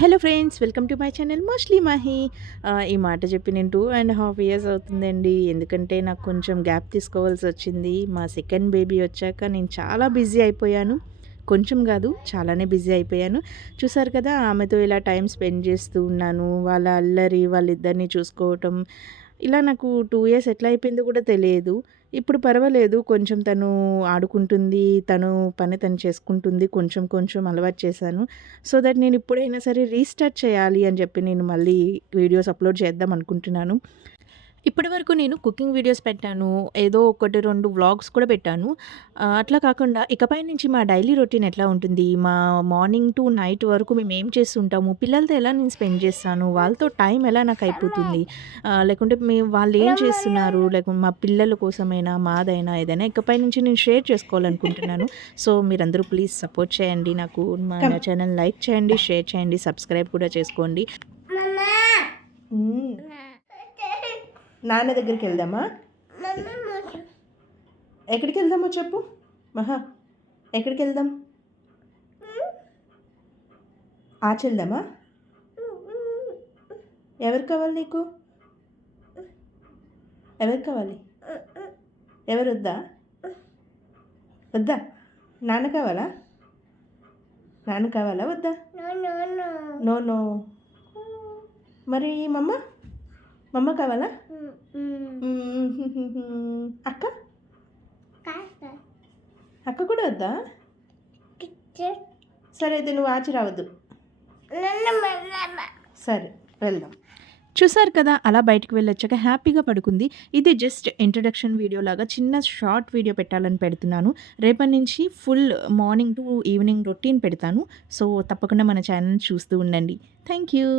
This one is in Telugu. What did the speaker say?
Hello friends, welcome to my channel mostly Mahe. ఈ మాట చెప్పి నేను 2.5 ఇయర్స్ అవుతుందండి. ఎందుకంటే నాకు కొంచెం గ్యాప్ తీసుకోవాల్సి వచ్చింది. మా సెకండ్ బేబీ వచ్చాక నేను చాలా బిజీ అయిపోయాను. కొంచెం కాదు, చాలానే బిజీ అయిపోయాను. చూసారు కదా, ఆమెతో ఇలా టైం స్పెండ్ చేస్తూ ఉన్నాను. వాళ్ళ అల్లరి, వాళ్ళిద్దరిని చూసుకోవటం, ఇలా నాకు 2 ఇయర్స్ ఎట్లా అయిపోయిందో కూడా తెలియదు. ఇప్పుడు పర్వాలేదు, కొంచెం తను ఆడుకుంటుంది, తను పని తను చేసుకుంటుంది. కొంచెం కొంచెం అలవాటు చేశాను. సో దట్ నేను ఇప్పుడైనా సరే రీస్టార్ట్ చేయాలి అని చెప్పి నేను మళ్ళీ వీడియోస్ అప్లోడ్ చేద్దాం అనుకుంటున్నాను. ఇప్పటివరకు నేను కుకింగ్ వీడియోస్ పెట్టాను. ఏదో 1, 2 వ్లాగ్స్ కూడా పెట్టాను. అట్లా కాకుండా ఇకపై నుంచి మా డైలీ రొటీన్ ఎట్లా ఉంటుంది, మా మార్నింగ్ టు నైట్ వరకు మేమేం చేస్తుంటాము, పిల్లలతో ఎలా నేను స్పెండ్ చేస్తాను, వాళ్ళతో టైం ఎలా నాకు అయిపోతుంది, లేకుంటే వాళ్ళేం చేస్తున్నారు, లేకుంటే మా పిల్లల కోసమైనా, మాదైనా ఏదైనా ఇకపై నుంచి నేను షేర్ చేసుకోవాలనుకుంటున్నాను. సో మీరందరూ ప్లీజ్ సపోర్ట్ చేయండి నాకు. నా ఛానల్ లైక్ చేయండి, షేర్ చేయండి, సబ్స్క్రైబ్ కూడా చేసుకోండి. నాన్న దగ్గరికి వెళ్దామా? ఎక్కడికి వెళ్దామో చెప్పు మహా. ఎక్కడికి వెళ్దాం? వెళ్దామా? ఎవరు కావాలి నీకు? ఎవరు కావాలి? ఎవరు వద్దా? వద్దా? నాన్న కావాలా? నాన్న కావాలా వద్దా? No no. మరి మమ్మ కావాలా? అక్క అక్క కూడా వద్దా? సరే అయితే నువ్వు ఆచి రావద్దు. సరే వెళ్దాం. చూసారు కదా, అలా బయటకు వెళ్ళొచ్చాక హ్యాపీగా పడుకుంది. ఇది జస్ట్ ఇంట్రడక్షన్ వీడియో లాగా చిన్న షార్ట్ వీడియో పెట్టాలని పెడుతున్నాను. రేపటి నుంచి full morning to evening routine పెడతాను. సో తప్పకుండా మన ఛానల్ చూస్తూ ఉండండి. Thank you.